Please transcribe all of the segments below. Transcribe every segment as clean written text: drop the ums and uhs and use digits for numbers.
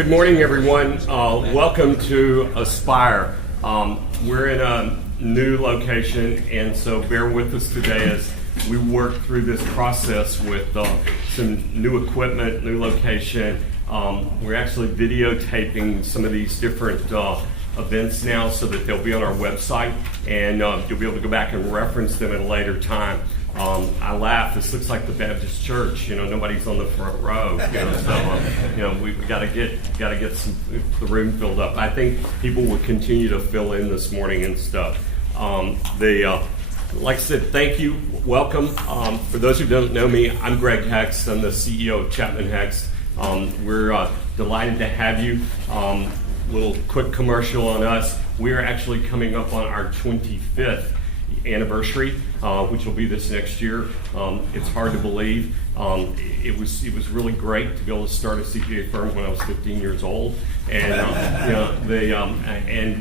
Good morning, everyone. Welcome to Aspire. We're in a new location, and so bear with us today as we work through this process with some new equipment, new location. We're actually videotaping some of these different events now so that they'll be on our website, and you'll be able to go back and reference them at a later time. I laugh. This looks like the Baptist church. Nobody's on the front row. So we've got to get the room filled up. I think people will continue to fill in this morning and stuff. Like I said, thank you. Welcome. For those who don't know me, I'm Greg Hext. I'm the CEO of Chapman Hext. We're delighted to have you. Little quick commercial on us. We are actually coming up on our 25th anniversary, which will be this next year. It's hard to believe. It was really great to be able to start a CPA firm when I was 15 years old. And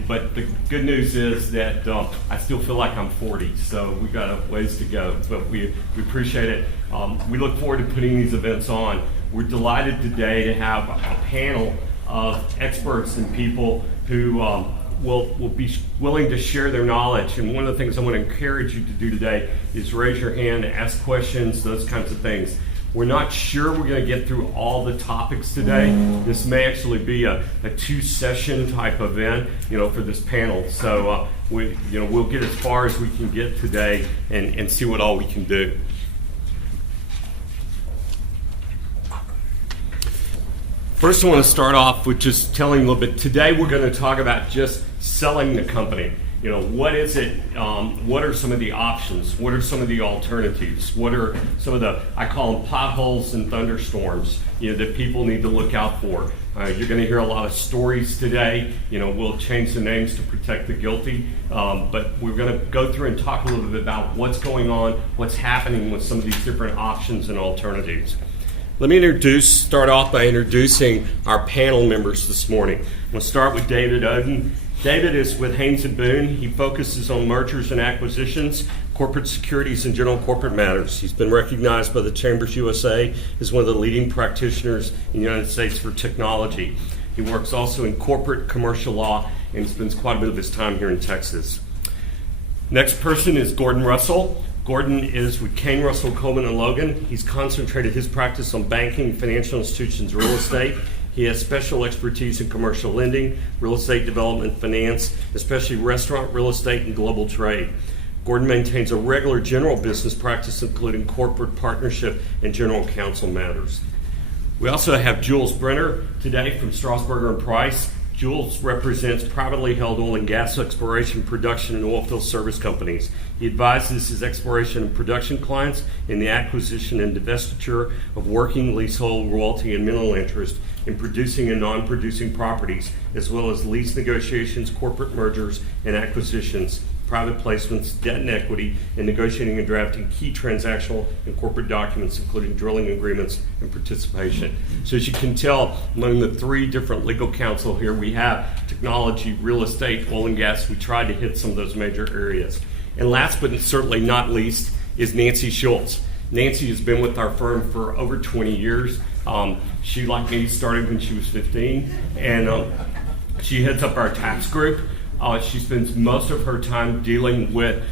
but the good news is that I still feel like I'm 40, so we've got a ways to go. But we appreciate it. We look forward to putting these events on. We're delighted today to have a panel of experts and people who will be willing to share their knowledge. And one of the things I want to encourage you to do today is raise your hand, ask questions, those kinds of things. We're not sure we're going to get through all the topics today. This may actually be a two-session type event, for this panel. So we'll get as far as we can get today and see what all we can do. First, I want to start off with just telling a little bit. Today, we're going to talk about just selling the company. What is it? What are some of the options? What are some of the alternatives? What are some of the, I call them potholes and thunderstorms, that people need to look out for? You're going to hear a lot of stories today. We'll change the names to protect the guilty, but we're going to go through and talk a little bit about what's going on, what's happening with some of these different options and alternatives. Let me start off by introducing our panel members this morning. We'll start with David Oden. David is with Haynes and Boone. He focuses on mergers and acquisitions, corporate securities, and general corporate matters. He's been recognized by the Chambers USA as one of the leading practitioners in the United States for technology. He works also in corporate commercial law and spends quite a bit of his time here in Texas. Next person is Gordon Russell. Gordon is with Kane, Russell, Coleman, and Logan. He's concentrated his practice on banking, financial institutions, real estate. He has special expertise in commercial lending, real estate development, finance, especially restaurant, real estate, and global trade. Gordon maintains a regular general business practice, including corporate partnership and general counsel matters. We also have Jules Brenner today from Strausburger Price. Jules represents privately held oil and gas exploration, production, and oilfield service companies. He advises his exploration and production clients in the acquisition and divestiture of working leasehold, royalty, and mineral interest in producing and non-producing properties, as well as lease negotiations, corporate mergers and acquisitions, private placements, debt and equity, and negotiating and drafting key transactional and corporate documents, including drilling agreements and participation. So as you can tell, among the three different legal counsel here, we have technology, real estate, oil and gas. We tried to hit some of those major areas. And last but certainly not least is Nancy Schulze. Nancy has been with our firm for over 20 years. She, like me, started when she was 15, and she heads up our tax group. She spends most of her time dealing with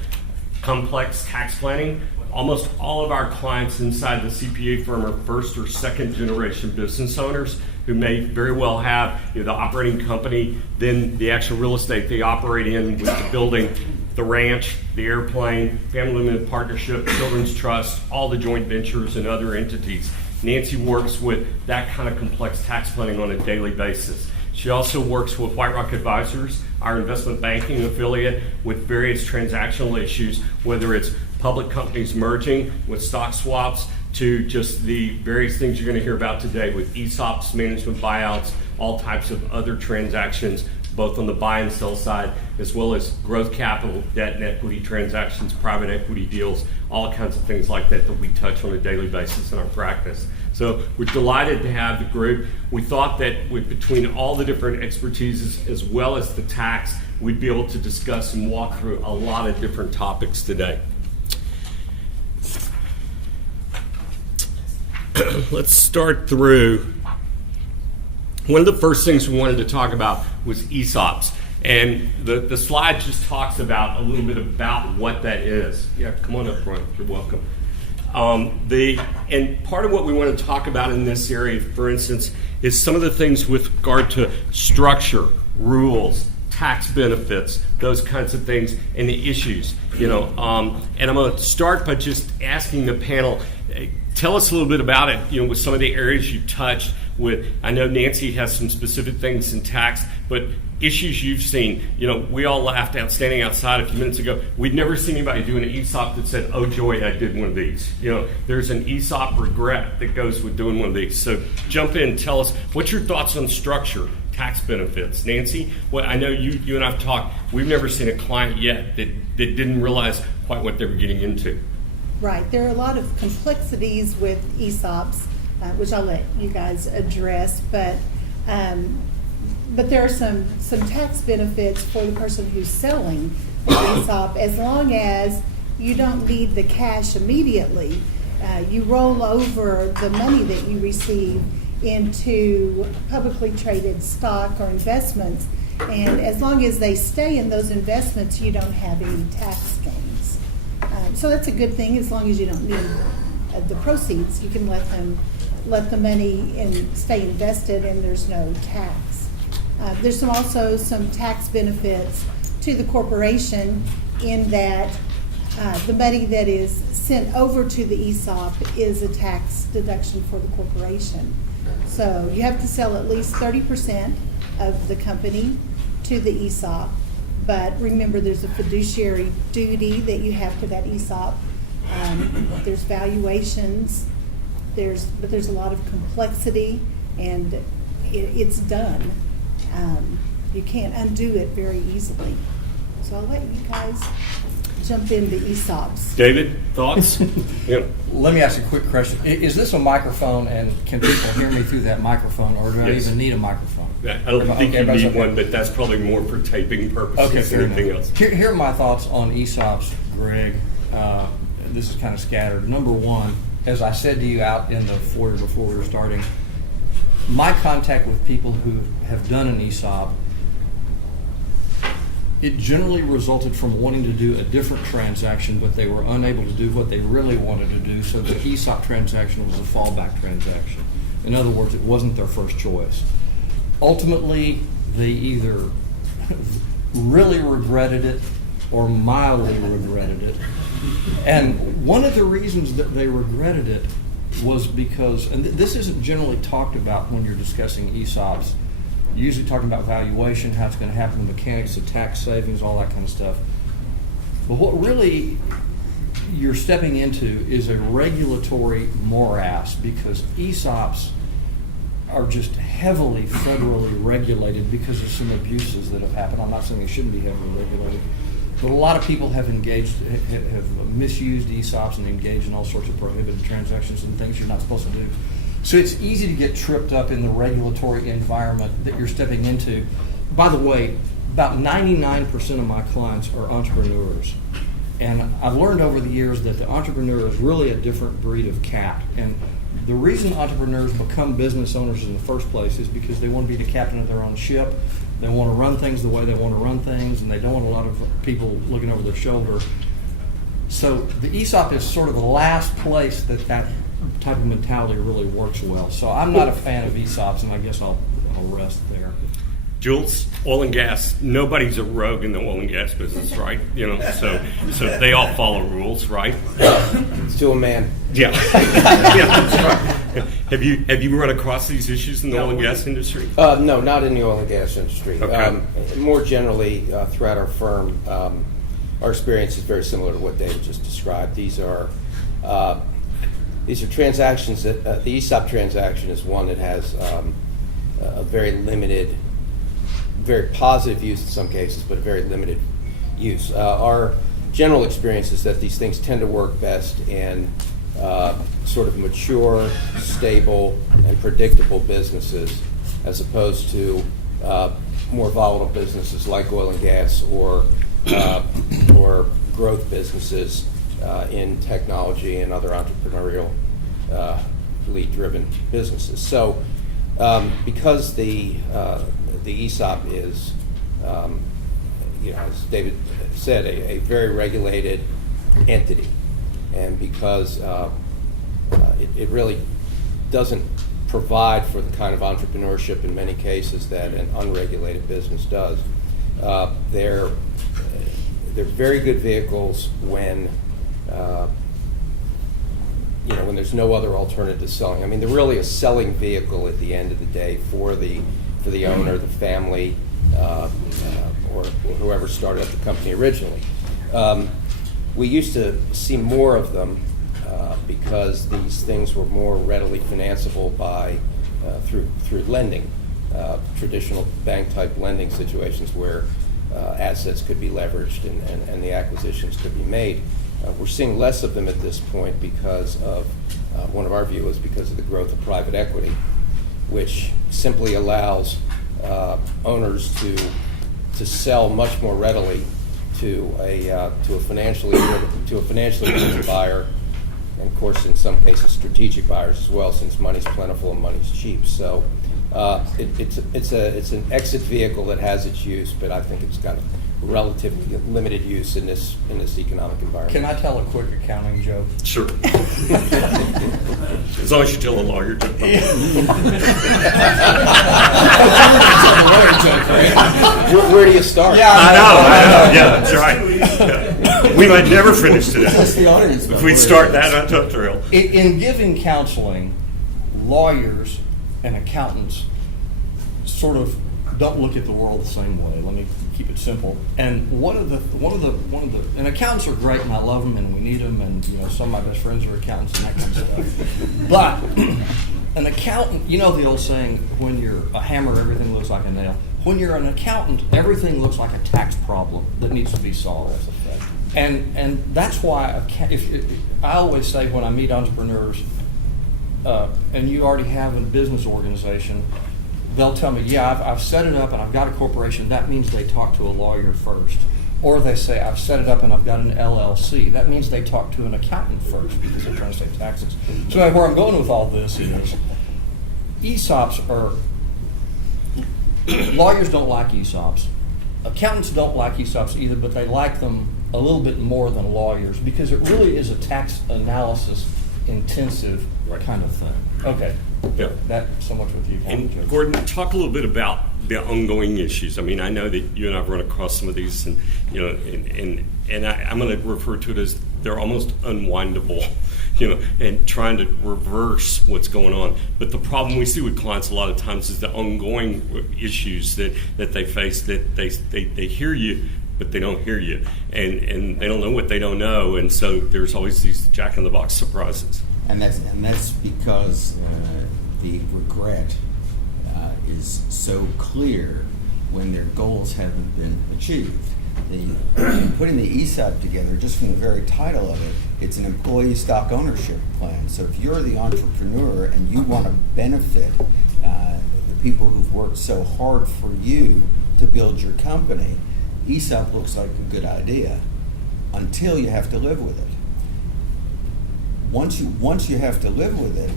complex tax planning. Almost all of our clients inside the CPA firm are first or second generation business owners who may very well have the operating company, then the actual real estate they operate in with the building, the ranch, the airplane, family limited partnership, children's trust, all the joint ventures and other entities. Nancy works with that kind of complex tax planning on a daily basis. She also works with White Rock Advisors, our investment banking affiliate, with various transactional issues, whether it's public companies merging with stock swaps to just the various things you're going to hear about today with ESOPs, management buyouts, all types of other transactions, both on the buy and sell side, as well as growth capital, debt and equity transactions, private equity deals, all kinds of things like that we touch on a daily basis in our practice. So we're delighted to have the group. We thought that between all the different expertises as well as the tax, we'd be able to discuss and walk through a lot of different topics today. Let's start through one of the first things we wanted to talk about was ESOPs. And the slide just talks about a little bit about what that is. Yeah, come on up front. You're welcome. And part of what we want to talk about in this area, for instance, is some of the things with regard to structure, rules, tax benefits, those kinds of things, and the issues. And I'm going to start by just asking the panel, tell us a little bit about it. With some of the areas you touched with. I know Nancy has some specific things in tax, but issues you've seen. We all laughed out standing outside a few minutes ago. We'd never seen anybody do an ESOP that said, "Oh joy, I did one of these." There's an ESOP regret that goes with doing one of these. So jump in, tell us what's your thoughts on structure, tax benefits. Nancy, I know you and I've talked. We've never seen a client yet that didn't realize quite what they were getting into. Right. There are a lot of complexities with ESOPs, which I'll let you guys address, but there are some tax benefits for the person who's selling the ESOP, as long as you don't need the cash immediately. You roll over the money that you receive into publicly traded stock or investments, and as long as they stay in those investments, you don't have any tax gains. So that's a good thing. As long as you don't need the proceeds, you can let the money stay invested, and there's no tax. There's also some tax benefits to the corporation in that the money that is sent over to the ESOP is a tax deduction for the corporation. So you have to sell at least 30% of the company to the ESOP. But remember, there's a fiduciary duty that you have to that ESOP. There's valuations. But there's a lot of complexity, and it's done. You can't undo it very easily. So I'll let you guys jump into ESOPs. David, thoughts? Yeah. Let me ask you a quick question. Is this a microphone, and can people hear me through that microphone, or do I even need a microphone? I don't think you need one, but that's probably more for taping purposes than anything else. Here are my thoughts on ESOPs, Greg. This is kind of scattered. Number one, as I said to you out in the foyer before we were starting, my contact with people who have done an ESOP, it generally resulted from wanting to do a different transaction, but they were unable to do what they really wanted to do, so the ESOP transaction was a fallback transaction. In other words, it wasn't their first choice. Ultimately, they either really regretted it or mildly regretted it. And one of the reasons that they regretted it was because, and this isn't generally talked about when you're discussing ESOPs, you're usually talking about valuation, how it's going to happen, the mechanics of tax savings, all that kind of stuff. But what really you're stepping into is a regulatory morass, because ESOPs are just heavily federally regulated because of some abuses that have happened. I'm not saying they shouldn't be heavily regulated, but a lot of people have misused ESOPs and engaged in all sorts of prohibited transactions and things you're not supposed to do. So it's easy to get tripped up in the regulatory environment that you're stepping into. By the way, about 99% of my clients are entrepreneurs. And I've learned over the years that the entrepreneur is really a different breed of cat. And the reason entrepreneurs become business owners in the first place is because they want to be the captain of their own ship. They want to run things the way they want to run things, and they don't want a lot of people looking over their shoulder. So the ESOP is sort of the last place that type of mentality really works well. So I'm not a fan of ESOPs, and I guess I'll rest there. Jules, oil and gas. Nobody's a rogue in the oil and gas business, right? So they all follow rules, right? To a man. Yeah. Yeah. Have you run across these issues in the oil and gas industry? No, not in the oil and gas industry. Okay. More generally, throughout our firm, our experience is very similar to what David just described. These are transactions that the ESOP transaction is one that has a very limited, very positive use in some cases, but very limited use. Our general experience is that these things tend to work best in sort of mature, stable, and predictable businesses, as opposed to more volatile businesses like oil and gas or growth businesses in technology and other entrepreneurial lead-driven businesses. So Because the ESOP is, as David said, a very regulated entity, and because it really doesn't provide for the kind of entrepreneurship in many cases that an unregulated business does. They're very good vehicles when when there's no other alternative to selling. I mean, they're really a selling vehicle at the end of the day for the owner, the family, or whoever started up the company originally. We used to see more of them because these things were more readily financeable by through lending, traditional bank-type lending situations where assets could be leveraged and the acquisitions could be made. We're seeing less of them at this point because of, one of our views is because of the growth of private equity, which simply allows owners to sell much more readily to a financially driven buyer, and of course in some cases strategic buyers as well, since money's plentiful and money's cheap. So it's an exit vehicle that has its use, but I think it's got a relatively limited use in this economic environment. Can I tell a quick accounting joke? Sure. As long as you tell a lawyer joke. Where do you start? Yeah, I know. Yeah, that's right. We might never finish today. If we start that on top trail. In giving counseling, lawyers and accountants sort of don't look at the world the same way. Let me keep it simple. And and accountants are great, and I love them, and we need them, and some of my best friends are accountants and that kind of stuff. But an accountant, the old saying, when you're a hammer, everything looks like a nail. When you're an accountant, everything looks like a tax problem that needs to be solved. And that's why I always say when I meet entrepreneurs, and you already have a business organization, they'll tell me, yeah, I've set it up and I've got a corporation. That means they talk to a lawyer first. Or they say, I've set it up and I've got an LLC. That means they talk to an accountant first because they're trying to save taxes. So where I'm going with all this is ESOPs are, lawyers don't like ESOPs. Accountants don't like ESOPs either, but they like them a little bit more than lawyers because it really is a tax analysis intensive kind of thing. Okay. Yeah. That so much with you. And Gordon, talk a little bit about the ongoing issues. I mean, I know that you and I've run across some of these, and I'm going to refer to it as they're almost unwindable, and trying to reverse what's going on. But the problem we see with clients a lot of times is the ongoing issues that they face. That they hear you, but they don't hear you, and they don't know what they don't know, and so there's always these jack-in-the-box surprises. And that's because the regret is so clear when their goals haven't been achieved. Putting the ESOP together, just from the very title of it, it's an employee stock ownership plan. So if you're the entrepreneur and you want to benefit the people who've worked so hard for you to build your company, ESOP looks like a good idea until you have to live with it. Once you have to live with it,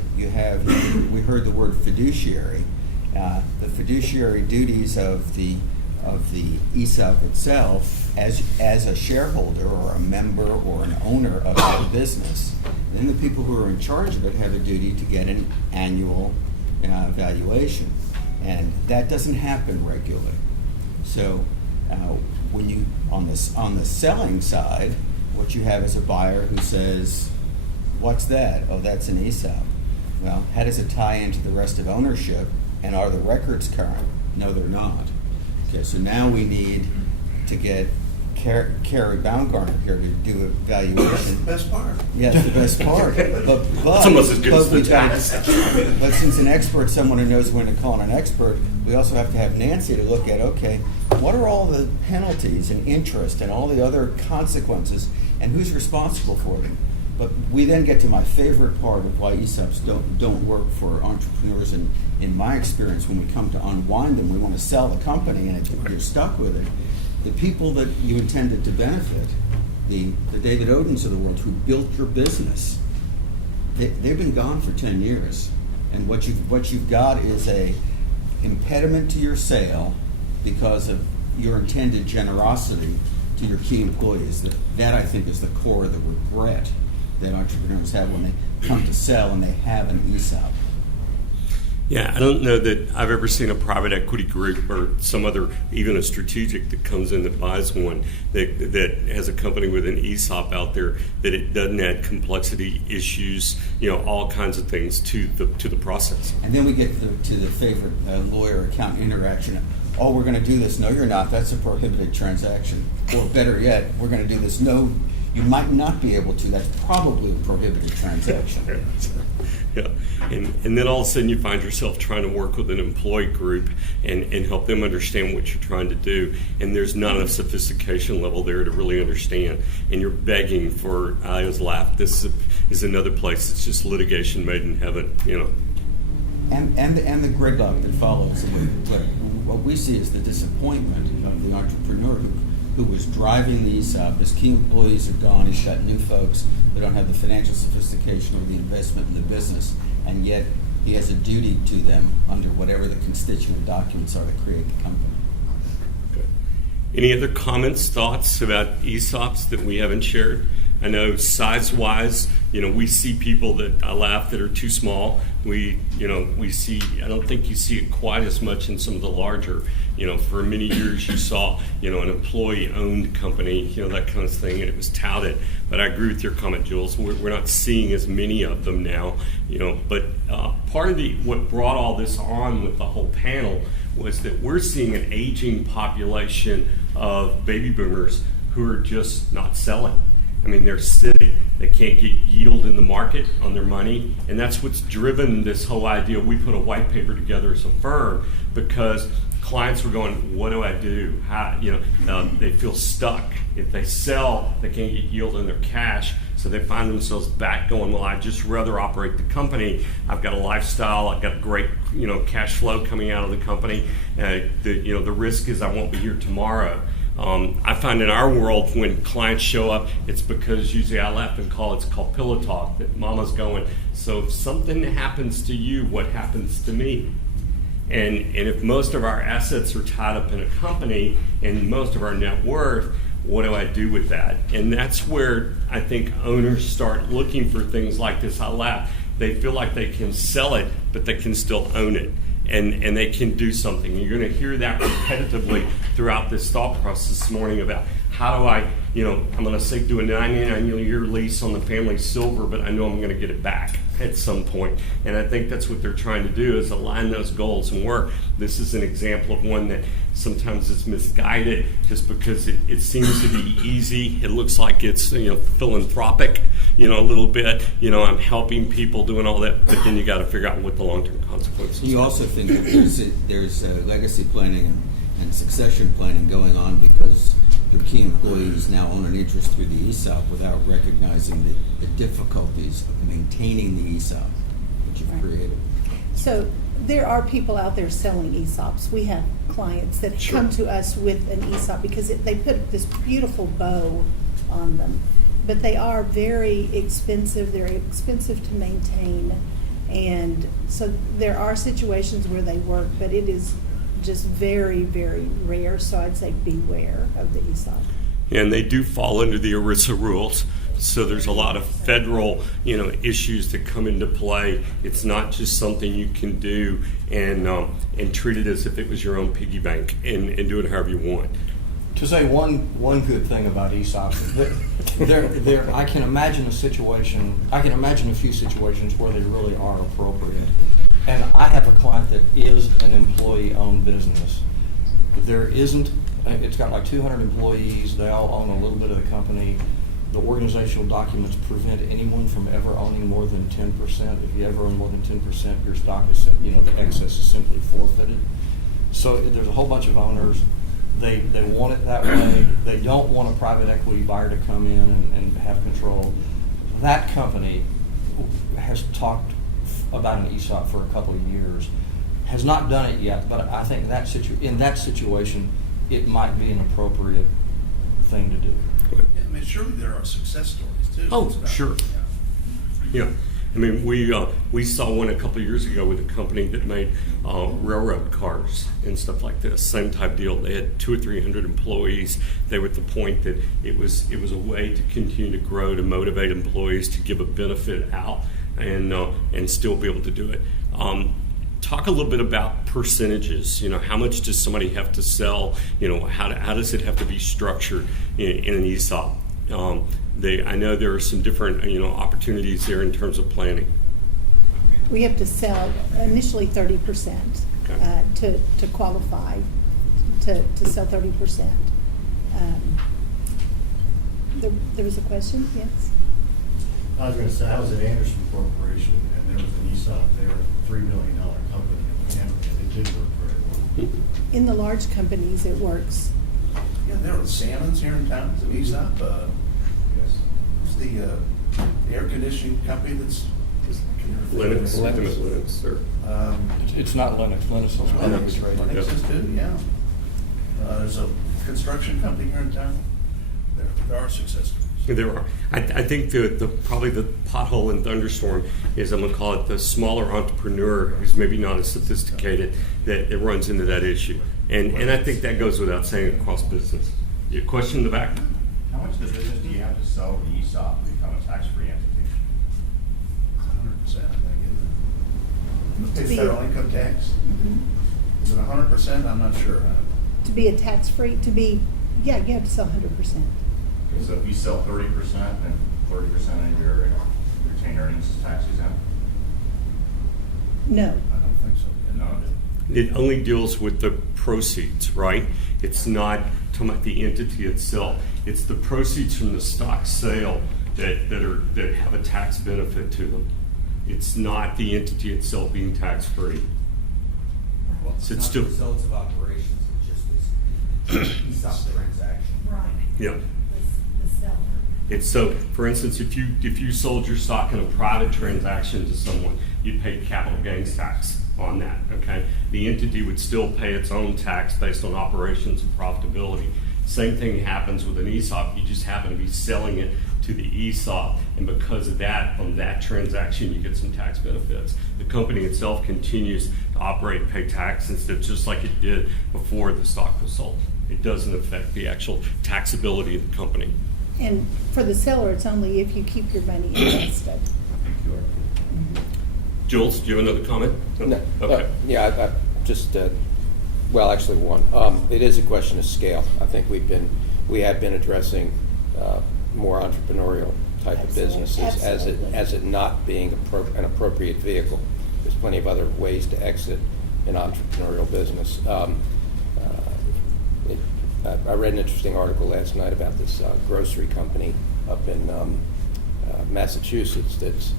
we heard the word fiduciary. The fiduciary duties of the ESOP itself as a shareholder or a member or an owner of the business. Then the people who are in charge of it have a duty to get an annual valuation, and that doesn't happen regularly. So when you on the selling side, what you have is a buyer who says, "What's that?" "Oh, that's an ESOP." Well, how does it tie into the rest of ownership? And are the records current? No, they're not. Okay, so now we need to get Carrie Baumgartner here to do a valuation. That's the best part. Yeah, it's the best part. But It's almost as good as the tax. But since an expert, someone who knows when to call an expert, we also have to have Nancy to look at, okay, what are all the penalties and interest and all the other consequences, and who's responsible for them? But we then get to my favorite part of why ESOPs don't work for entrepreneurs. And in my experience, when we come to unwind them, we want to sell the company and you're stuck with it. The people that you intended to benefit, the David Odens of the world who built your business, they've been gone for 10 years. And what you've got is a impediment to your sale because of your intended generosity to your key employees. That I think is the core of the regret that entrepreneurs have when they come to sell and they have an ESOP. Yeah, I don't know that I've ever seen a private equity group or some other, even a strategic that comes in that buys one that has a company with an ESOP out there, that it doesn't add complexity, issues, all kinds of things to the process. And then we get to the favorite lawyer-accountant interaction. Oh, we're going to do this. No, you're not. That's a prohibited transaction. Or better yet, we're going to do this. No, you might not be able to. That's probably a prohibited transaction. Yeah, and then all of a sudden you find yourself trying to work with an employee group and help them understand what you're trying to do, and there's not enough sophistication level there to really understand, and you're begging for, I always laugh, this is another place, it's just litigation made in heaven, And the gridlock that follows. What we see is the disappointment of the entrepreneur who was driving the ESOP. His key employees are gone. He's got new folks that don't have the financial sophistication or the investment in the business, and yet he has a duty to them under whatever the constituent documents are to create the company. Okay. Any other comments, thoughts about ESOPs that we haven't shared? I know size-wise, we see people that I laugh that are too small. We see, I don't think you see it quite as much in some of the larger, for many years you saw, an employee-owned company, that kind of thing, and it was touted. But I agree with your comment, Jules. We're not seeing as many of them now, but part of what brought all this on with the whole panel was that we're seeing an aging population of baby boomers who are just not selling. I mean, they're sitting. They can't get yield in the market on their money, and that's what's driven this whole idea. We put a white paper together as a firm because clients were going, "What do I do?" They feel stuck. If they sell, they can't get yield in their cash, so they find themselves back going, "Well, I'd just rather operate the company. I've got a lifestyle. I've got great, cash flow coming out of the company. The risk is I won't be here tomorrow." I find in our world when clients show up, it's because usually I laugh and it's called pillow talk, that mama's going, so if something happens to you, what happens to me? And if most of our assets are tied up in a company and most of our net worth, what do I do with that? And that's where I think owners start looking for things like this. I laugh. They feel like they can sell it, but they can still own it. And they can do something. You're going to hear that repetitively throughout this thought process this morning about how do I, I'm going to say do a 99-year lease on the family silver, but I know I'm going to get it back at some point. And I think that's what they're trying to do is align those goals and work. This is an example of one that sometimes is misguided just because it seems to be easy. It looks like it's philanthropic, a little bit. I'm helping people doing all that, but then you got to figure out what the long-term consequences. You also think that there's legacy planning and succession planning going on because your key employees now own an interest through the ESOP without recognizing the difficulties of maintaining the ESOP that you've created. So there are people out there selling ESOPs. We have clients that Sure. come to us with an ESOP because they put this beautiful bow on them. But they are very expensive. They're expensive to maintain. And so there are situations where they work, but it is just very, very rare. So I'd say beware of the ESOP. And they do fall under the ERISA rules. So there's a lot of federal, issues that come into play. It's not just something you can do and treat it as if it was your own piggy bank and do it however you want. To say one good thing about ESOPs, I can imagine a few situations where they really are appropriate. And I have a client that is an employee-owned business. It's got like 200 employees. They all own a little bit of the company. The organizational documents prevent anyone from ever owning more than 10%. If you ever own more than 10%, your stock is, the excess is simply forfeited. So there's a whole bunch of owners. They want it that way. They don't want a private equity buyer to come in and have control. That company has talked about an ESOP for a couple of years, has not done it yet, but I think in that situation, it might be an appropriate thing to do. I mean, surely there are success stories too. Oh, It's about- sure. Yeah. I mean, we saw one a couple of years ago with a company that made railroad cars and stuff like this. Same type deal. They had 200 or 300 employees. They were at the point that it was a way to continue to grow, to motivate employees to give a benefit out and still be able to do it. Talk a little bit about percentages. How much does somebody have to sell? How does it have to be structured in an ESOP? I know there are some different opportunities there in terms of planning. We have to sell initially 30% Okay. to qualify to sell 30%. There was a question, yes? I was going to say, I was at Anderson Corporation, and there was an ESOP there, a $3 million company, and it did work very well. In the large companies, it works. Yeah, there are Salmons here in town, it's an ESOP. Yes. Who's the air conditioning company that's? Linux, Ultimate Linux, or It's not Linux. Linux is Linux, right? Linux is too, yeah. There's a construction company here in town. There are success stories. there are. I think probably the pothole and thunderstorm is, I'm gonna call it, the smaller entrepreneur who's maybe not as sophisticated that it runs into that issue, and I think that goes without saying across business. Your question in the back. How much of the business do you have to sell to the ESOP to become a tax-free entity? 100%, I think, isn't it? To Pay be- federal income tax? Is it 100%? I'm not sure. To be a tax-free, you have to sell 100%. So if you sell 30% and 30% of your retained earnings is tax exempt? No. I don't think so. No. It only deals with the proceeds, right? It's not talking about the entity itself. It's the proceeds from the stock sale that have a tax benefit to them. It's not the entity itself being tax-free. Well, So it's it's not still- the results of operations, it just is ESOP transaction. Right. Yeah. The seller. It's so, for instance, if you sold your stock in a private transaction to someone, you'd pay capital gains tax on that, okay? The entity would still pay its own tax based on operations and profitability. Same thing happens with an ESOP. You just happen to be selling it to the ESOP, and because of that, on that transaction, you get some tax benefits. The company itself continues to operate and pay taxes just like it did before the stock was sold. It doesn't affect the actual taxability of the company. And for the seller, it's only if you keep your money invested. Jules, do you have another comment? No. Okay. Yeah, I just, well, actually one. It is a question of scale. I think we have been addressing more entrepreneurial type of businesses as it not being an appropriate vehicle. There's plenty of other ways to exit an entrepreneurial business. I read an interesting article last night about this grocery company up in Massachusetts that's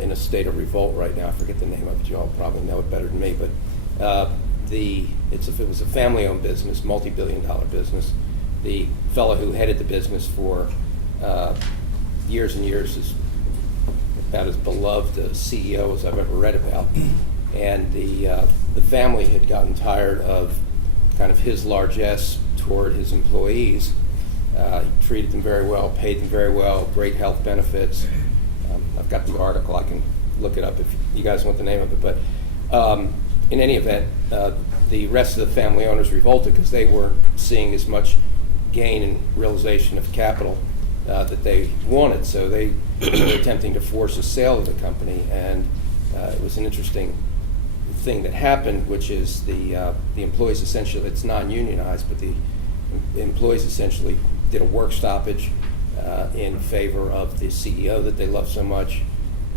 in a state of revolt right now. I forget the name of it. You all probably know it better than me, but it was a family-owned business, multi-billion-dollar business. The fellow who headed the business for years and years is about as beloved a CEO as I've ever read about. And the family had gotten tired of kind of his largesse toward his employees. He treated them very well, paid them very well, great health benefits. I've got the article. I can look it up if you guys want the name of it. But in any event, the rest of the family owners revolted because they weren't seeing as much gain and realization of capital that they wanted. So they were attempting to force a sale of the company, and it was an interesting thing that happened, which is the employees essentially, it's non-unionized, but the employees essentially did a work stoppage in favor of the CEO that they love so much.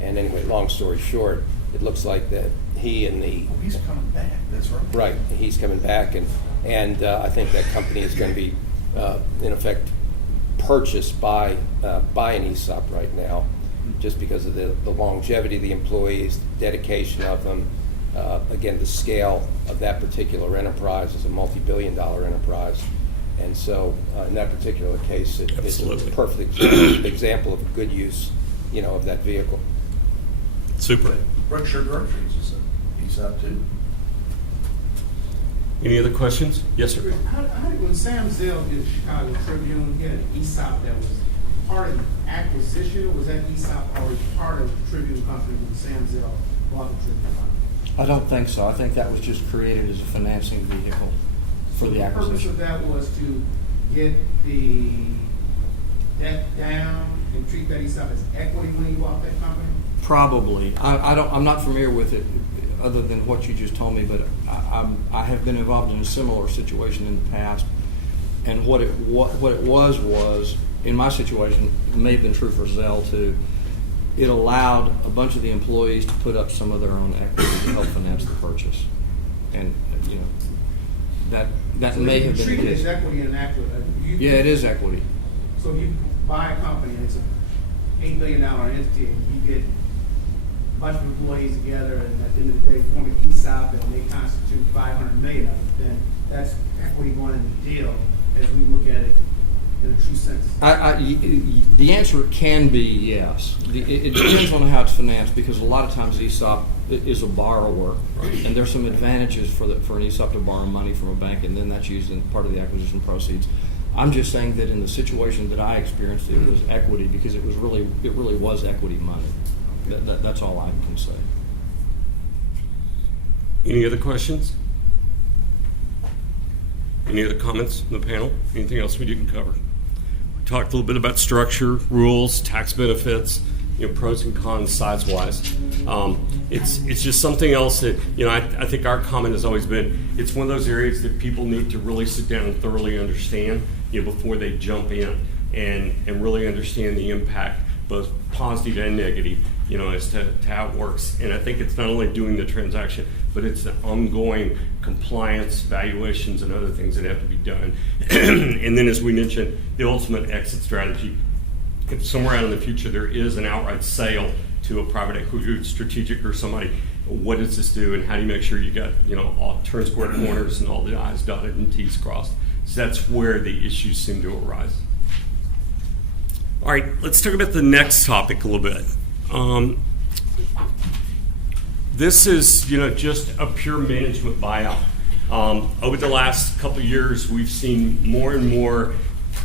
And anyway, long story short, it looks like that he and the... Oh, he's coming back, that's right. Right, he's coming back, and I think that company is going to be, in effect, purchased by an ESOP right now, just because of the longevity of the employees, the dedication of them. Again, the scale of that particular enterprise is a multi-billion-dollar enterprise, and so in that particular case, it's a Absolutely. perfect example of a good use, of that vehicle. Super. Berkshire Groceries is a ESOP too. Any other questions? Yes, sir. How did, when Sam Zell did Chicago Tribune, he had an ESOP that was part of the acquisition, or was that ESOP already part of the Tribune Company when Sam Zell bought the Tribune Company? I don't think so. I think that was just created as a financing vehicle for the The purpose acquisition. of that was to get the debt down and treat that ESOP as equity when he bought that company? Probably. I'm not familiar with it other than what you just told me, but I have been involved in a similar situation in the past. And what it was, in my situation, it may have been true for Zell too, it allowed a bunch of the employees to put up some of their own equity to help finance the purchase. And, you know, that So may you have been treat the it as case. equity and equity. Yeah, it is equity. So if you buy a company and it's an $8 billion entity and you get a bunch of employees together and at the end of the day form an ESOP and they constitute 500 million of it, then that's equity going in the deal as we look at it in a true sense. The answer can be yes. It depends on how it's financed, because a lot of times ESOP is a borrower, and there's some advantages for an ESOP to borrow money from a bank, and then that's used in part of the acquisition proceeds. I'm just saying that in the situation that I experienced, it was equity, because it really was equity money. That's all I can say. Any other questions? Any other comments from the panel? Anything else we didn't cover? We talked a little bit about structure, rules, tax benefits, pros and cons size-wise. It's just something else that, I think our comment has always been, it's one of those areas that people need to really sit down and thoroughly understand, before they jump in and really understand the impact, both positive and negative, as to how it works. And I think it's not only doing the transaction, but it's the ongoing compliance, valuations, and other things that have to be done. And then, as we mentioned, the ultimate exit strategy. If somewhere out in the future there is an outright sale to a private equity strategic or somebody, what does this do, and how do you make sure you got all turn square corners and all the I's dotted and T's crossed? So that's where the issues seem to arise. All right, let's talk about the next topic a little bit. This is, just a pure management buyout. Over the last couple of years, we've seen more and more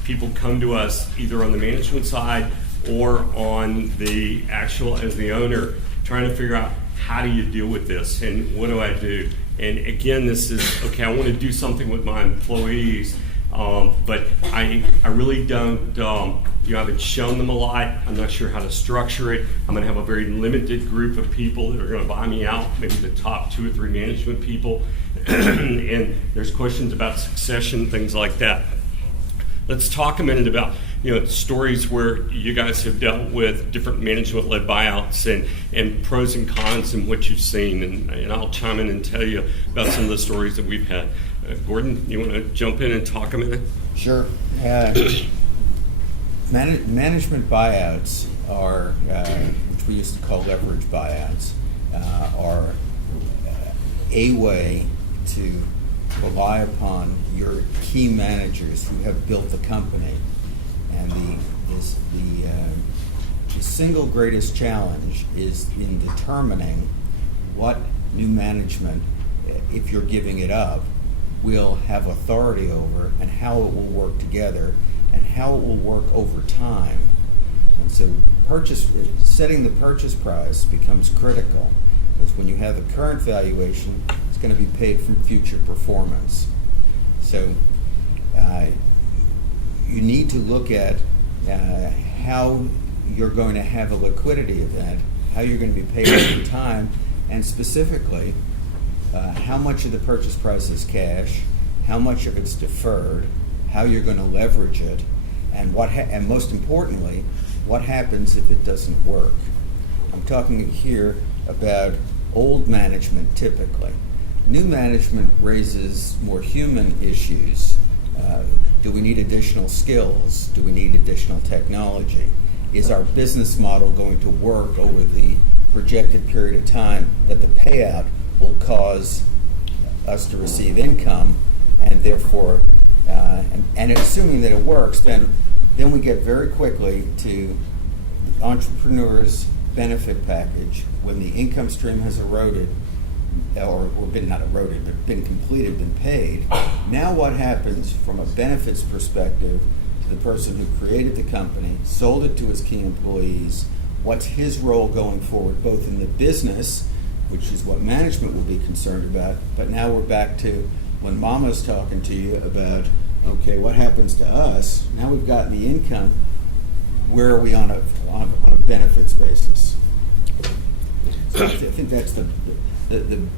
people come to us either on the management side or on the actual, as the owner, trying to figure out how do you deal with this and what do I do? And again, this is, okay, I want to do something with my employees, but I really don't, I haven't shown them a lot. I'm not sure how to structure it. I'm going to have a very limited group of people that are going to buy me out, maybe the top 2 or 3 management people. And there's questions about succession, things like that. Let's talk a minute about stories where you guys have dealt with different management-led buyouts and pros and cons and what you've seen. And I'll chime in and tell you about some of the stories that we've had. Gordon, you want to jump in and talk a minute? Sure. Management buyouts are, which we used to call leverage buyouts, are a way to rely upon your key managers who have built the company. And the single greatest challenge is in determining what new management, if you're giving it up, will have authority over, and how it will work together, and how it will work over time. And so setting the purchase price becomes critical, because when you have the current valuation, it's going to be paid from future performance. So you need to look at how you're going to have a liquidity event, how you're going to be paid over time, and specifically how much of the purchase price is cash, how much of it's deferred, how you're going to leverage it, and and most importantly, what happens if it doesn't work. I'm talking here about old management typically. New management raises more human issues. Do we need additional skills? Do we need additional technology? Is our business model going to work over the projected period of time that the payout will cause us to receive income, and therefore, and assuming that it works, then we get very quickly to entrepreneur's benefit package when the income stream has eroded, or been not eroded, but been completed, been paid. Now what happens from a benefits perspective the person who created the company, sold it to his key employees, what's his role going forward, both in the business, which is what management will be concerned about, but now we're back to when Mama's talking to you about, okay, what happens to us? Now we've gotten the income, where are we on a benefits basis? So I think that's the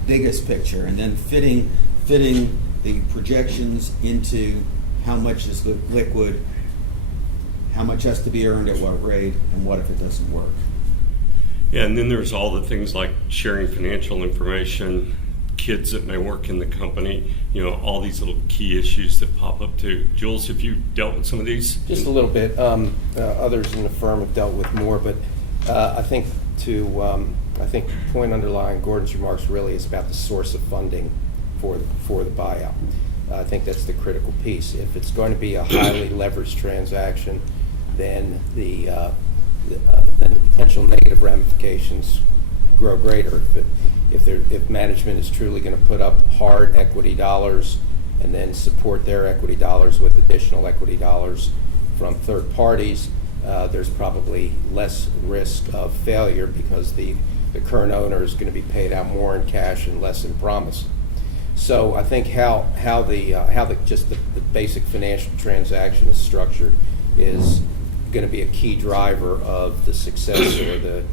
biggest picture, and then fitting the projections into how much is liquid, how much has to be earned at what rate, and what if it doesn't work. Yeah, and then there's all the things like sharing financial information, kids that may work in the company, all these little key issues that pop up too. Jules, have you dealt with some of these? Just a little bit. Others in the firm have dealt with more, but I think the point underlying Gordon's remarks really is about the source of funding for the buyout. I think that's the critical piece. If it's going to be a highly leveraged transaction, then the potential negative ramifications grow greater. If management is truly going to put up hard equity dollars and then support their equity dollars with additional equity dollars from third parties, there's probably less risk of failure because the current owner is going to be paid out more in cash and less in promise. So I think how the basic financial transaction is structured is going to be a key driver of the success or the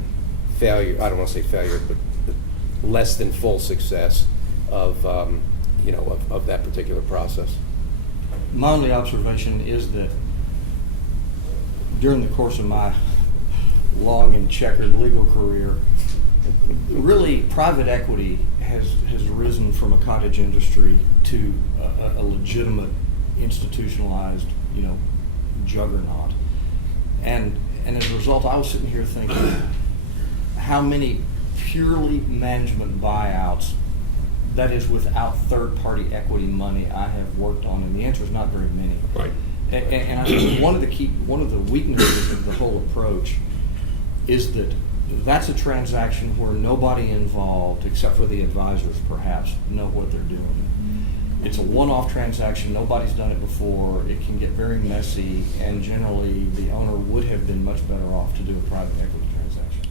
failure. I don't want to say failure, but the less than full success of that particular process. My only observation is that during the course of my long and checkered legal career, really private equity has risen from a cottage industry to a legitimate institutionalized, juggernaut. And as a result, I was sitting here thinking how many purely management buyouts, that is without third-party equity money, I have worked on, and the answer is not very many. Right. And I think one of the weaknesses of the whole approach is that that's a transaction where nobody involved, except for the advisors perhaps, know what they're doing. It's a one-off transaction. Nobody's done it before. It can get very messy, and generally the owner would have been much better off to do a private equity transaction.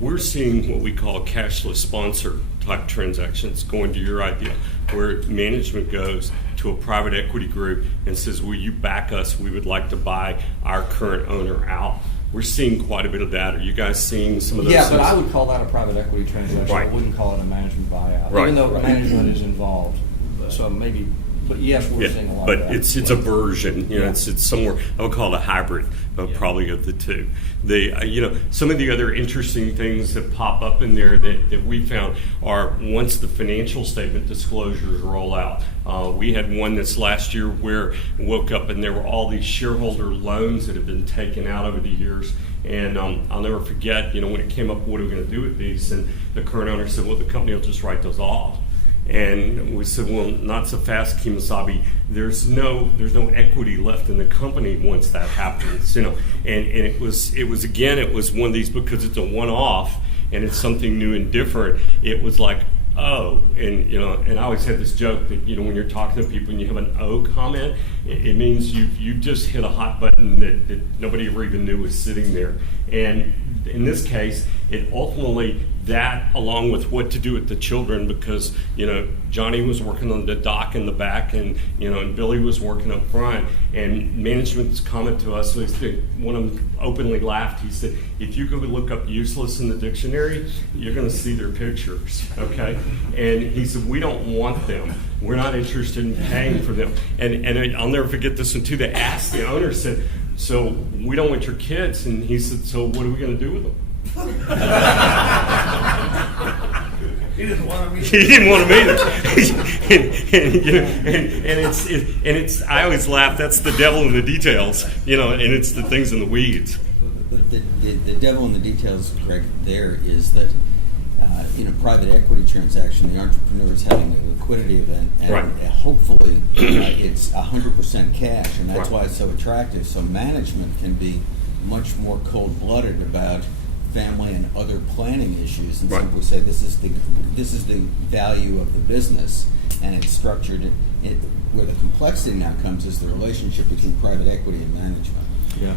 We're seeing what we call cashless sponsor type transactions, going to your idea, where management goes to a private equity group and says, will you back us? We would like to buy our current owner out. We're seeing quite a bit of that. Are you guys seeing some of those Yeah, things? but I would call that a private equity transaction. Right. I wouldn't call it a management buyout, Right. even though Right. management is involved. So maybe, but yes, we're seeing a lot but of that. it's a version. Yeah. It's somewhere. I would call it a hybrid, probably of the two. Some of the other interesting things that pop up in there that we found are once the financial statement disclosures roll out. We had one this last year where we woke up and there were all these shareholder loans that have been taken out over the years. And I'll never forget, when it came up, what are we going to do with these? And the current owner said, well, the company will just write those off. And we said, well, not so fast, Kimasabi. There's no equity left in the company once that happens, And it was one of these, because it's a one-off and it's something new and different. It was like, oh, and I always had this joke that when you're talking to people and you have an O comment, it means you just hit a hot button that nobody ever even knew was sitting there. And in this case, it ultimately, that along with what to do with the children, because Johnny was working on the dock in the back, and and Billy was working up front, and management's comment to us was that one of them openly laughed. He said, if you go look up useless in the dictionary, you're going to see their pictures, okay? And he said, we don't want them. We're not interested in paying for them. And I'll never forget this one too. They asked the owner, said, so we don't want your kids. And he said, so what are we going to do with them? He didn't want to meet He didn't want to meet them. and it's I always laugh, that's the devil in the details, and it's the things in the weeds. The devil in the details, Greg, there is that in a private equity transaction, the entrepreneur is having a liquidity event, and Right. hopefully it's 100% cash, and that's Right. why it's so attractive. So management can be much more cold-blooded about family and other planning issues, and Right. simply say this is the value of the business, and it's structured, where the complexity now comes is the relationship between private equity and management. Yeah.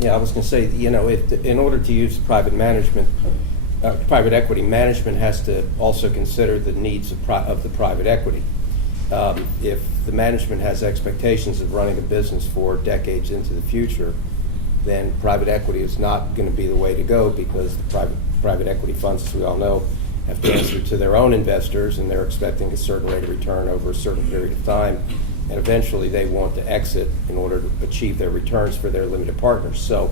Yeah, I was going to say, in order to use private equity, management has to also consider the needs of the private equity. If the management has expectations of running a business for decades into the future, then private equity is not going to be the way to go, because the private equity funds, as we all know, have to answer to their own investors, and they're expecting a certain rate of return over a certain period of time, and eventually they want to exit in order to achieve their returns for their limited partners. So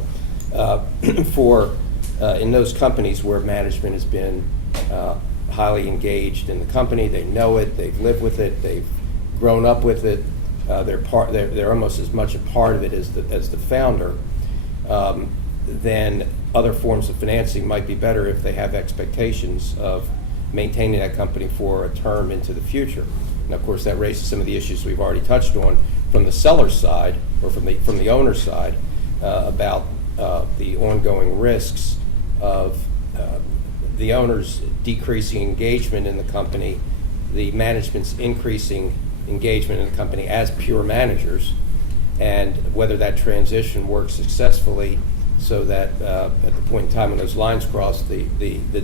in those companies where management has been highly engaged in the company, they know it, they've lived with it, they've grown up with it, they're almost as much a part of it as the founder, then other forms of financing might be better if they have expectations of maintaining that company for a term into the future. And of course, that raises some of the issues we've already touched on from the seller's side, or from the owner's side, about the ongoing risks of the owner's decreasing engagement in the company, the management's increasing engagement in the company as pure managers, and whether that transition works successfully, so that at the point in time when those lines cross, the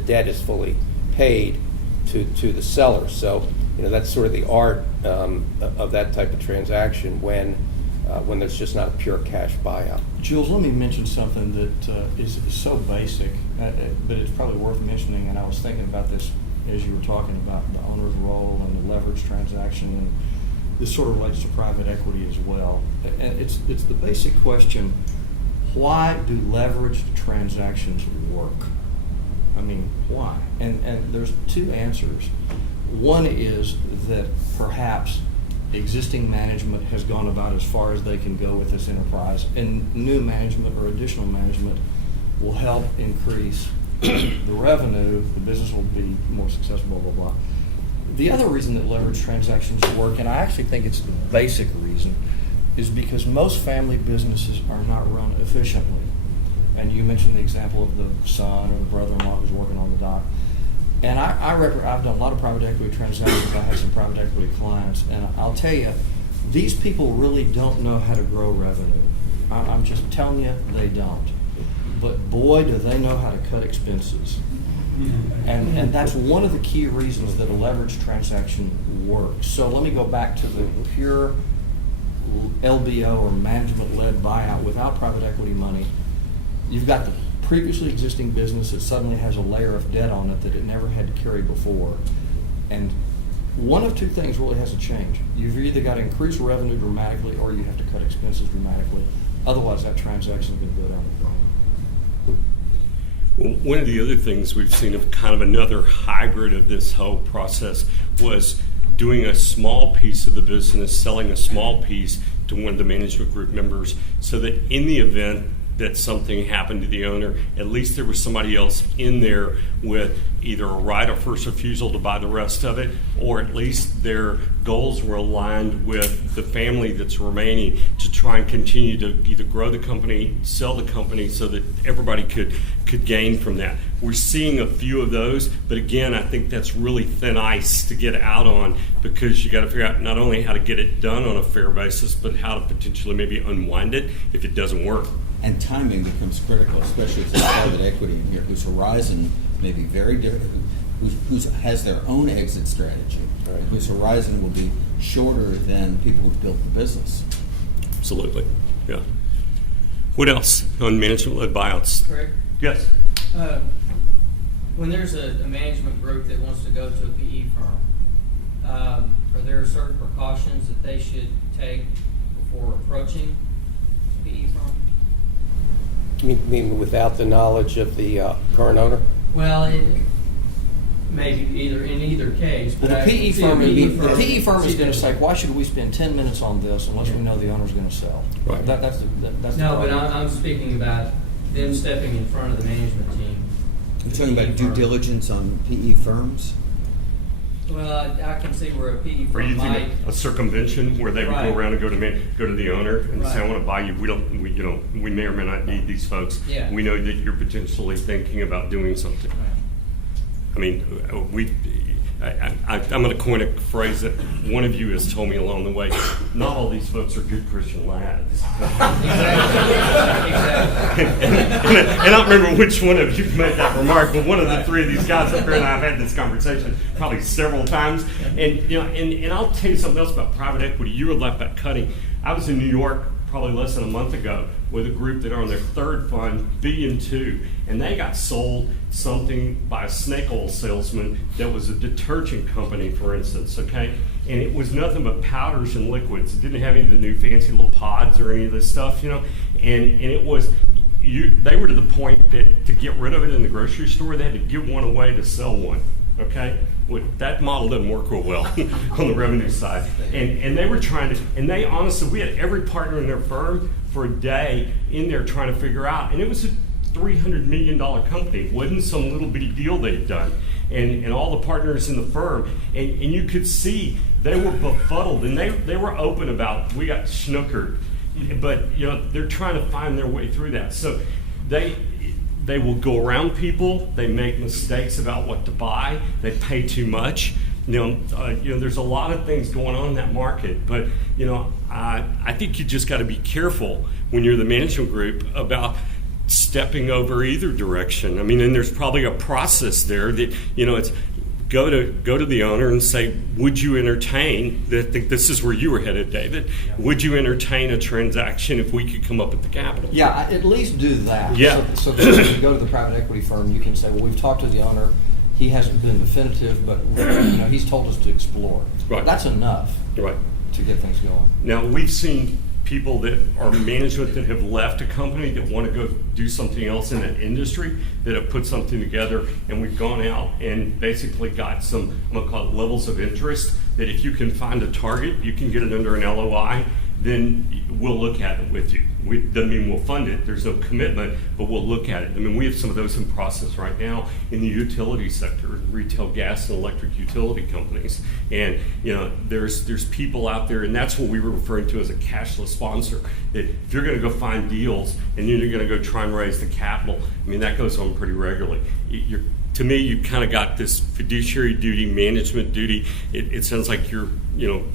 debt is fully paid to the seller. So that's sort of the art of that type of transaction when there's just not a pure cash buyout. Jules, let me mention something that is so basic, but it's probably worth mentioning, and I was thinking about this as you were talking about the owner's role and the leverage transaction, and this sort of relates to private equity as well. And it's the basic question: why do leveraged transactions work? I mean, why? And there's two answers. One is that perhaps existing management has gone about as far as they can go with this enterprise, and new management or additional management will help increase the revenue, the business will be more successful, blah, blah, blah. The other reason that leverage transactions work, and I actually think it's the basic reason, is because most family businesses are not run efficiently. And you mentioned the example of the son or the brother-in-law who's working on the dock. And I've done a lot of private equity transactions. I have some private equity clients, and I'll tell you, these people really don't know how to grow revenue. I'm just telling you, they don't. But boy, do they know how to cut expenses. And that's one of the key reasons that a leverage transaction works. So let me go back to the pure LBO or management-led buyout without private equity money. You've got the previously existing business that suddenly has a layer of debt on it that it never had to carry before. And one of two things really has to change. You've either got to increase revenue dramatically or you have to cut expenses dramatically. Otherwise, that transaction is going to go down the drain. Well, one of the other things we've seen of kind of another hybrid of this whole process was doing a small piece of the business, selling a small piece to one of the management group members, so that in the event that something happened to the owner, at least there was somebody else in there with either a right of first refusal to buy the rest of it, or at least their goals were aligned with the family that's remaining to try and continue to either grow the company, sell the company, so that everybody could gain from that. We're seeing a few of those, but again, I think that's really thin ice to get out on, because you got to figure out not only how to get it done on a fair basis, but how to potentially maybe unwind it if it doesn't work. And timing becomes critical, especially if there's private equity in here whose horizon may be very different, who has their own exit strategy, Right. whose horizon will be shorter than people who've built the business. Absolutely, yeah. What else on management-led buyouts? Correct. Yes. When there's a management group that wants to go to a PE firm, are there certain precautions that they should take before approaching a PE firm? You mean without the knowledge of the current owner? Well, it may be in either case. Well, But the PE firm is see going to that- say, why should we spend 10 minutes on this unless we know the owner's going to sell? Right. That's the No, but problem. I'm speaking about them stepping in front of the management team. You're talking about due firm. diligence on PE firms? Well, I can see where a PE Are you firm might. thinking a circumvention where they would Right. go around and go to the owner and say, Right. "I want to buy you. We may or may not need these folks. Yeah. We know that you're potentially thinking about doing something." I mean, I'm going to coin a phrase that one of you has told me along the way. Not all these folks are good Christian lads. And I don't remember which one of you made that remark, but one of the three of these guys up here and I have had this conversation probably several times. And and I'll tell you something else about private equity. You were left back cutting. I was in New York probably less than a month ago with a group that are on their third fund, $1.2 billion, and they got sold something by a snake oil salesman that was a detergent company, for instance, okay? And it was nothing but powders and liquids. It didn't have any of the new fancy little pods or any of this stuff, and it was, they were to the point that to get rid of it in the grocery store, they had to give one away to sell one, okay? That model doesn't work real well on the revenue side. And they were trying to, and they honestly, we had every partner in their firm for a day in there trying to figure out, and it was a $300 million company. It wasn't some little bitty deal they'd done. And all the partners in the firm, and you could see they were befuddled, and they were open about, we got snookered. But, they're trying to find their way through that. So they will go around people. They make mistakes about what to buy. They pay too much. There's a lot of things going on in that market. But I think you just got to be careful when you're the management group about stepping over either direction. I mean, and there's probably a process there that it's go to the owner and say, would you entertain? I think this is where you were headed, David. Would you entertain a transaction if we could come up with the capital? Yeah, at least do that. Yeah. So that when you go to the private equity firm, you can say, well, we've talked to the owner. He hasn't been definitive, but he's told us to explore. Right. That's enough. Right. To get things going. Now, we've seen people that are management that have left a company that want to go do something else in that industry, that have put something together, and we've gone out and basically got some, I'm going to call it levels of interest, that if you can find a target, you can get it under an LOI, then we'll look at it with you. Doesn't mean we'll fund it. There's no commitment, but we'll look at it. I mean, we have some of those in process right now in the utility sector, retail gas and electric utility companies. And there's people out there, and that's what we were referring to as a cashless sponsor. That if you're going to go find deals and you're going to go try and raise the capital, I mean, that goes on pretty regularly. To me, you kind of got this fiduciary duty, management duty. It sounds like you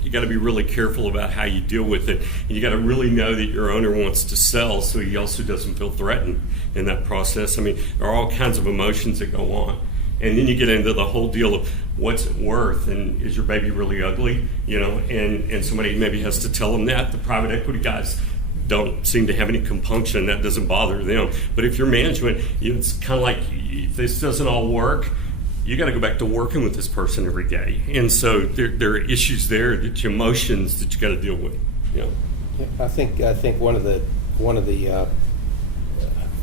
got to be really careful about how you deal with it. And you got to really know that your owner wants to sell, so he also doesn't feel threatened in that process. I mean, there are all kinds of emotions that go on. And then you get into the whole deal of what's it worth, and is your baby really ugly? And somebody maybe has to tell them that. The private equity guys don't seem to have any compunction. That doesn't bother them. But if you're management, it's kind of like, if this doesn't all work, you got to go back to working with this person every day. And so there are issues there, that emotions that you got to deal with. Yeah, I think one of the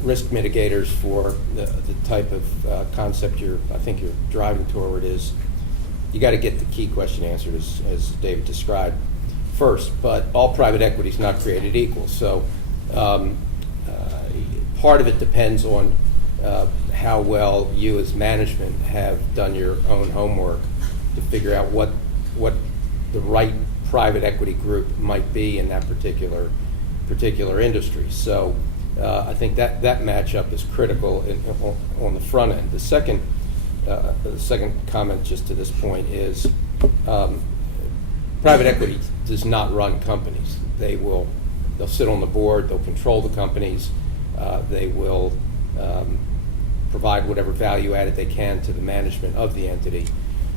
risk mitigators for the type of concept you're driving toward is you got to get the key question answered as David described first. But all private equity is not created equal. So part of it depends on how well you as management have done your own homework to figure out what the right private equity group might be in that particular industry. So I think that matchup is critical on the front end. The second comment just to this point is private equity does not run companies. They'll sit on the board, they'll control the companies, they will provide whatever value added they can to the management of the entity.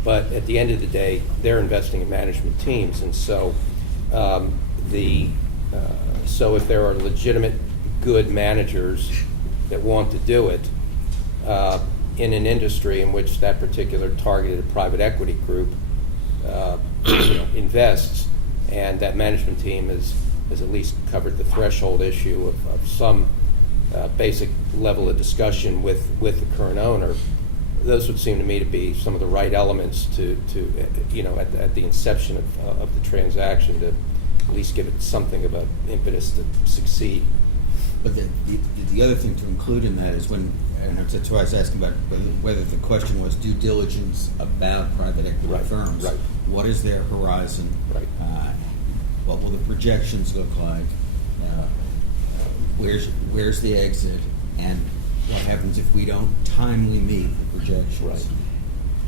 But at the end of the day, they're investing in management teams, and so so if there are legitimate good managers that want to do it in an industry in which that particular targeted private equity group invests, and that management team has at least covered the threshold issue of some basic level of discussion with the current owner, those would seem to me to be some of the right elements to at the inception of the transaction to at least give it something of an impetus to succeed. But the other thing to include in that is and that's why I was asking about whether the question was due diligence about private equity firms. Right. What is their horizon? Right. What will the projections look like? Where's the exit? And what happens if we don't timely meet the projections? Right.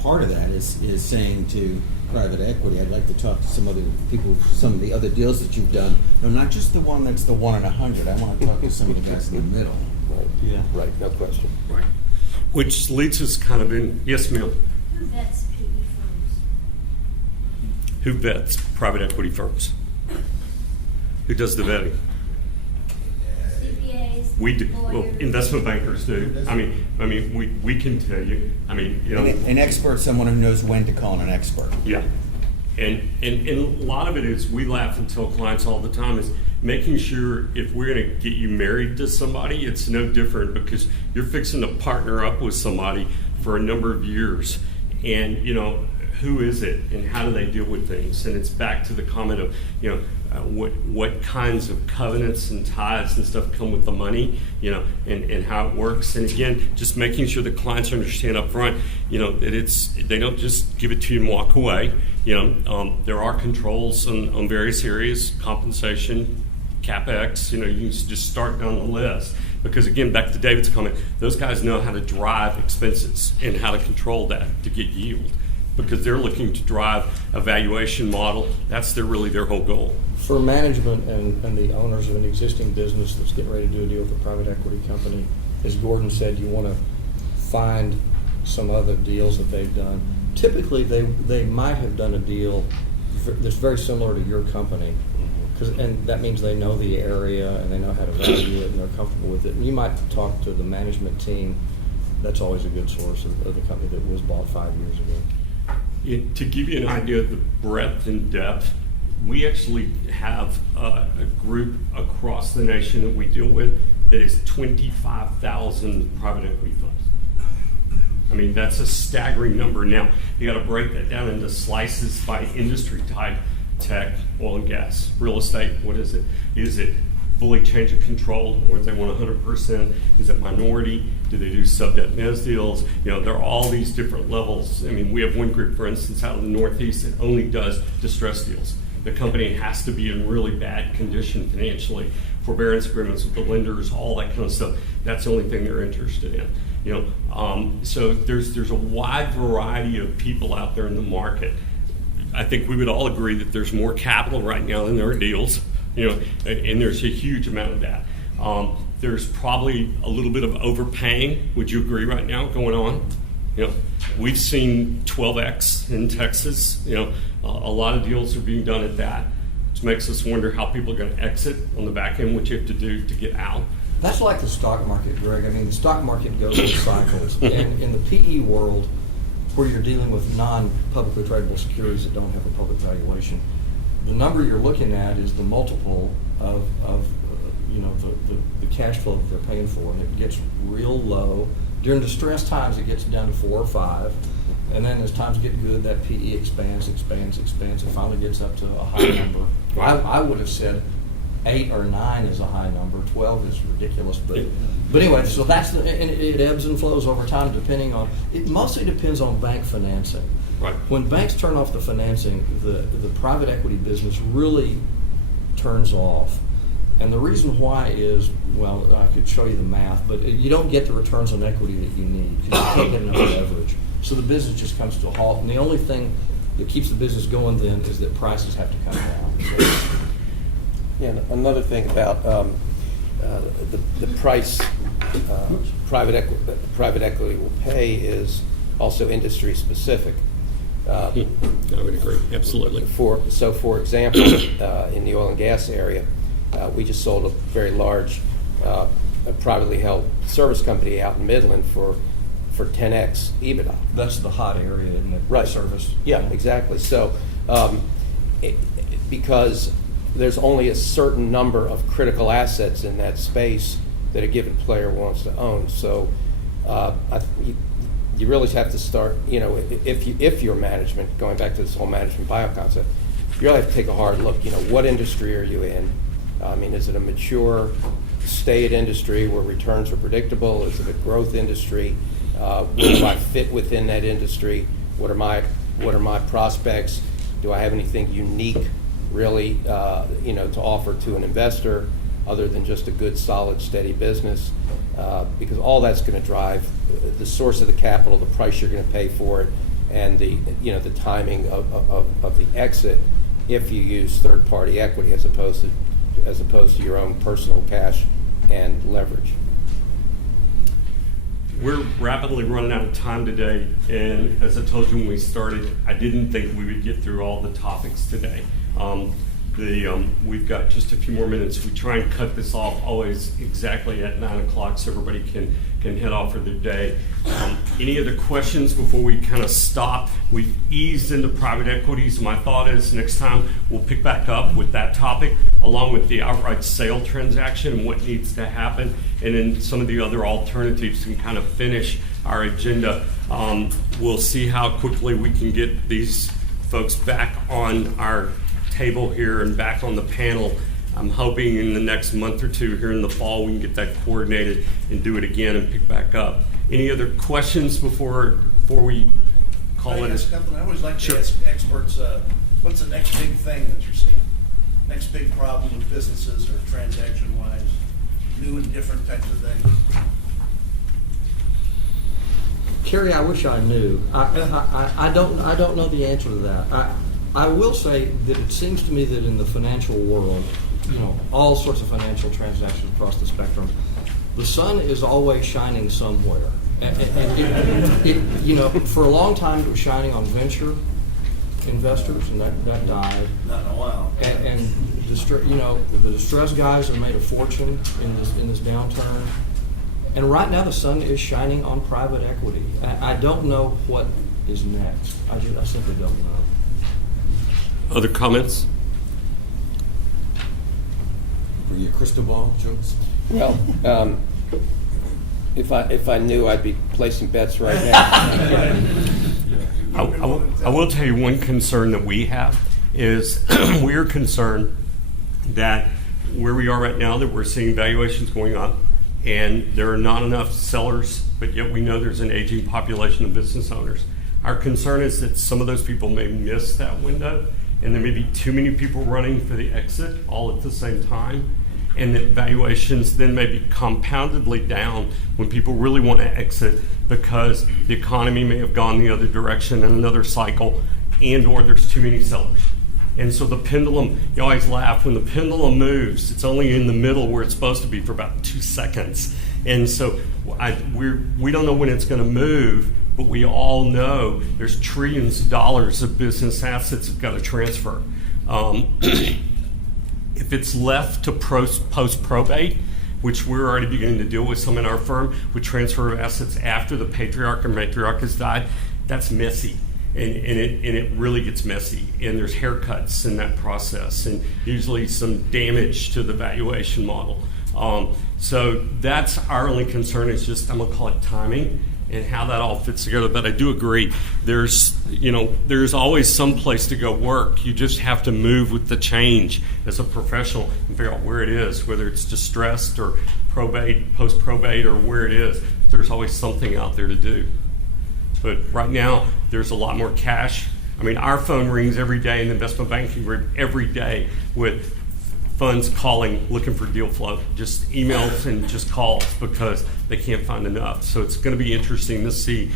part of that is saying to private equity, I'd like to talk to some other people, some of the other deals that you've done. No, not just the one that's the 1 in 100. I want to talk to some of the guys in the middle. Right. Yeah. Right, no question. Right. Which leads us kind of in, yes, ma'am? Who vets PE firms? Who vets private equity firms? Who does the vetting? CPAs? We do. Well, Lawyers? investment bankers do. I mean, we can tell you. I mean, you know, An expert, someone who knows when to call an expert. yeah. And a lot of it is, we laugh and tell clients all the time, is making sure if we're going to get you married to somebody, it's no different, because you're fixing to partner up with somebody for a number of years. And, you know, who is it and how do they deal with things? And it's back to the comment of, you know, what kinds of covenants and ties and stuff come with the money, you know, and how it works. And again, just making sure the clients understand up front, you know, that they don't just give it to you and walk away. You know, there are controls on various areas, compensation, CapEx, you know, you can just start down the list. Because again, back to David's comment, those guys know how to drive expenses and how to control that to get yield. Because they're looking to drive a valuation model. That's really their whole goal. For management and the owners of an existing business that's getting ready to do a deal with a private equity company, as Gordon said, you want to find some other deals that they've done. Typically, they might have done a deal that's very similar to your company, and that means they know the area and they know how to value it and they're comfortable with it. And you might talk to the management team. That's always a good source of the company that was bought 5 years ago. To give you an idea of the breadth and depth, we actually have a group across the nation that we deal with that is 25,000 private equity funds. I mean, that's a staggering number. Now, you got to break that down into slices by industry type: tech, oil and gas, real estate. What is it? Is it fully change of control, or do they want 100%? Is it minority? Do they do sub-debt mezz deals? You know, there are all these different levels. I mean, we have one group, for instance, out in the Northeast that only does distress deals. The company has to be in really bad condition financially, forbearance agreements with the lenders, all that kind of stuff. That's the only thing they're interested in. You know, so there's a wide variety of people out there in the market. I think we would all agree that there's more capital right now than there are deals. You know, and there's a huge amount of that. There's probably a little bit of overpaying. Would you agree right now going on? You know, we've seen 12x in Texas. You know, a lot of deals are being done at that, which makes us wonder how people are going to exit on the back end, what you have to do to get out. That's like the stock market, Greg. I mean, the stock market goes in cycles. And in the PE world, where you're dealing with non-publicly tradable securities that don't have a public valuation, the number you're looking at is the multiple of you know, the cash flow that they're paying for, and it gets real low. During distressed times, it gets down to 4 or 5, and then as times get good, that PE expands. It finally gets up to a high number. I would have said 8 or 9 is a high number. 12 is ridiculous, but anyway, so that's and it ebbs and flows over time depending on. It mostly depends on bank financing. Right. When banks turn off the financing, the private equity business really turns off. And the reason why is, well, I could show you the math, but you don't get the returns on equity that you need because you can't get enough leverage. So the business just comes to a halt. And the only thing that keeps the business going then is that prices have to come down. Yeah, and another thing about the price private equity will pay is also industry specific. I would agree, absolutely. For example, in the oil and gas area, we just sold a very large a privately held service company out in Midland for 10x EBITDA. That's the hot area in the Right. service. Yeah, exactly. So because there's only a certain number of critical assets in that space that a given player wants to own. So you really have to start, you know, if your management, going back to this whole management buyout concept, you really have to take a hard look. You know, what industry are you in? I mean, is it a mature, staid industry where returns are predictable? Is it a growth industry? Where do I fit within that industry? What are my prospects? Do I have anything unique, really, you know, to offer to an investor other than just a good, solid, steady business? Because all that's going to drive the source of the capital, the price you're going to pay for it, and the timing of the exit if you use third-party equity as opposed to your own personal cash and leverage. We're rapidly running out of time today, and as I told you when we started, I didn't think we would get through all the topics today. We've got just a few more minutes. We try and cut this off always exactly at 9 o'clock so everybody can head off for their day. Any other questions before we kind of stop? We've eased into private equities. My thought is next time we'll pick back up with that topic along with the outright sale transaction and what needs to happen, and then some of the other alternatives and kind of finish our agenda. We'll see how quickly we can get these folks back on our table here and back on the panel. I'm hoping in the next month or two here in the fall we can get that coordinated and do it again and pick back up. Any other questions before we call it? I always like Sure. to ask experts, what's the next big thing that you're seeing? Next big problem with businesses or transaction-wise, new and different types of things? Kerry, I wish I knew. I don't know the answer to that. I will say that it seems to me that in the financial world, all sorts of financial transactions across the spectrum, the sun is always shining somewhere. And for a long time it was shining on venture investors, and that died. Not in a while. And the distressed guys have made a fortune in this downturn. And right now the sun is shining on private equity. I don't know what is next. I simply don't know. Other comments? For your crystal ball, Jules? Well, if I knew, I'd be placing bets right now. I will tell you one concern that we have is we're concerned that where we are right now, that we're seeing valuations going up and there are not enough sellers, but yet we know there's an aging population of business owners. Our concern is that some of those people may miss that window, and there may be too many people running for the exit all at the same time, and that valuations then may be compoundedly down when people really want to exit because the economy may have gone the other direction in another cycle, and or there's too many sellers. And so the pendulum, you always laugh, when the pendulum moves, it's only in the middle where it's supposed to be for about 2 seconds. And so we don't know when it's going to move, but we all know there's trillions of dollars of business assets that got to transfer. If it's left to post-probate, which we're already beginning to deal with some in our firm, with transfer of assets after the patriarch or matriarch has died, that's messy. And it really gets messy. And there's haircuts in that process and usually some damage to the valuation model. So that's our only concern, is just, I'm going to call it timing and how that all fits together. But I do agree, there's always some place to go work. You just have to move with the change as a professional and figure out where it is, whether it's distressed or probate, post-probate, or where it is. There's always something out there to do. But right now, there's a lot more cash. I mean, our phone rings every day in the investment banking group every day with funds calling, looking for deal flow, just emails and just calls because they can't find enough. So it's going to be interesting to see.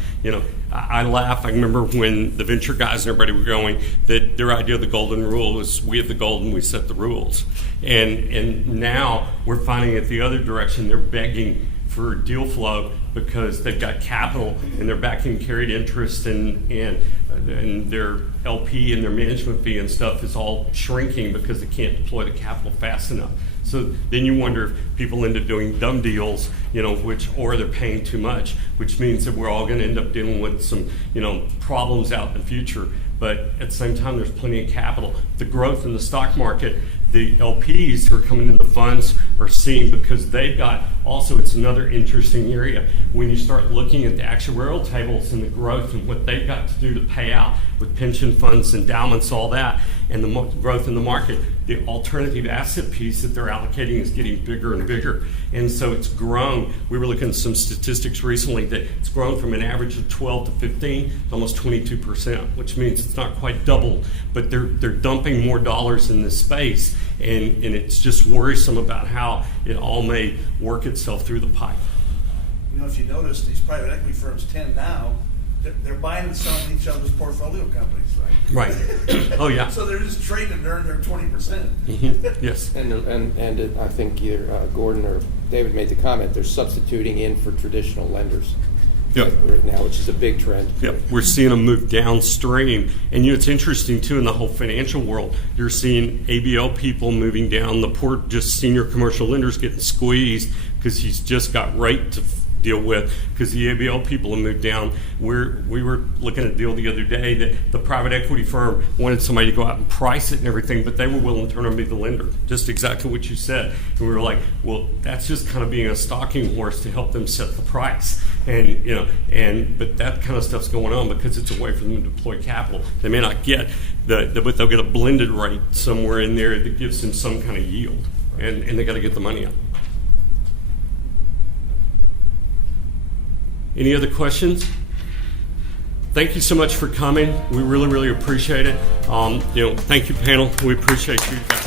I laugh. I remember when the venture guys and everybody were going, that their idea of the golden rule was, we have the gold and we set the rules. And now we're finding it the other direction. They're begging for deal flow because they've got capital and they're backing carried interest, and their LP and their management fee and stuff is all shrinking because they can't deploy the capital fast enough. So then you wonder if people end up doing dumb deals, or they're paying too much, which means that we're all going to end up dealing with some, problems out in the future. But at the same time, there's plenty of capital. The growth in the stock market, the LPs who are coming in the funds are seeing, because they've got also, it's another interesting area. When you start looking at the actuarial tables and the growth and what they've got to do to pay out with pension funds, endowments, all that, and the growth in the market, the alternative asset piece that they're allocating is getting bigger and bigger. And so it's grown. We were looking at some statistics recently that it's grown from an average of 12 to 15 to almost 22%, which means it's not quite doubled, but they're dumping more dollars in this space, and it's just worrisome about how it all may work itself through the pipe. If you notice, these private equity firms tend now they're buying and selling each other's portfolio companies, right? Right. Oh, yeah. So they're just trading to earn their 20%. Yes. And I think either Gordon or David made the comment, they're substituting in for traditional lenders Yep. right now, which is a big trend. Yep, we're seeing them move downstream. And it's interesting, too, in the whole financial world. You're seeing ABL people moving down. The poor, just senior commercial lenders getting squeezed because he's just got rate to deal with because the ABL people have moved down. We were looking at a deal the other day that the private equity firm wanted somebody to go out and price it and everything, but they were willing to turn and be the lender. Just exactly what you said. And we were like, well, that's just kind of being a stalking horse to help them set the price. And but that kind of stuff's going on because it's a way for them to deploy capital. They may not get but they'll get a blended rate somewhere in there that gives them some kind of yield, and they got to get the money out. Any other questions? Thank you so much for coming. We really, really appreciate it. Thank you, panel. We appreciate you guys.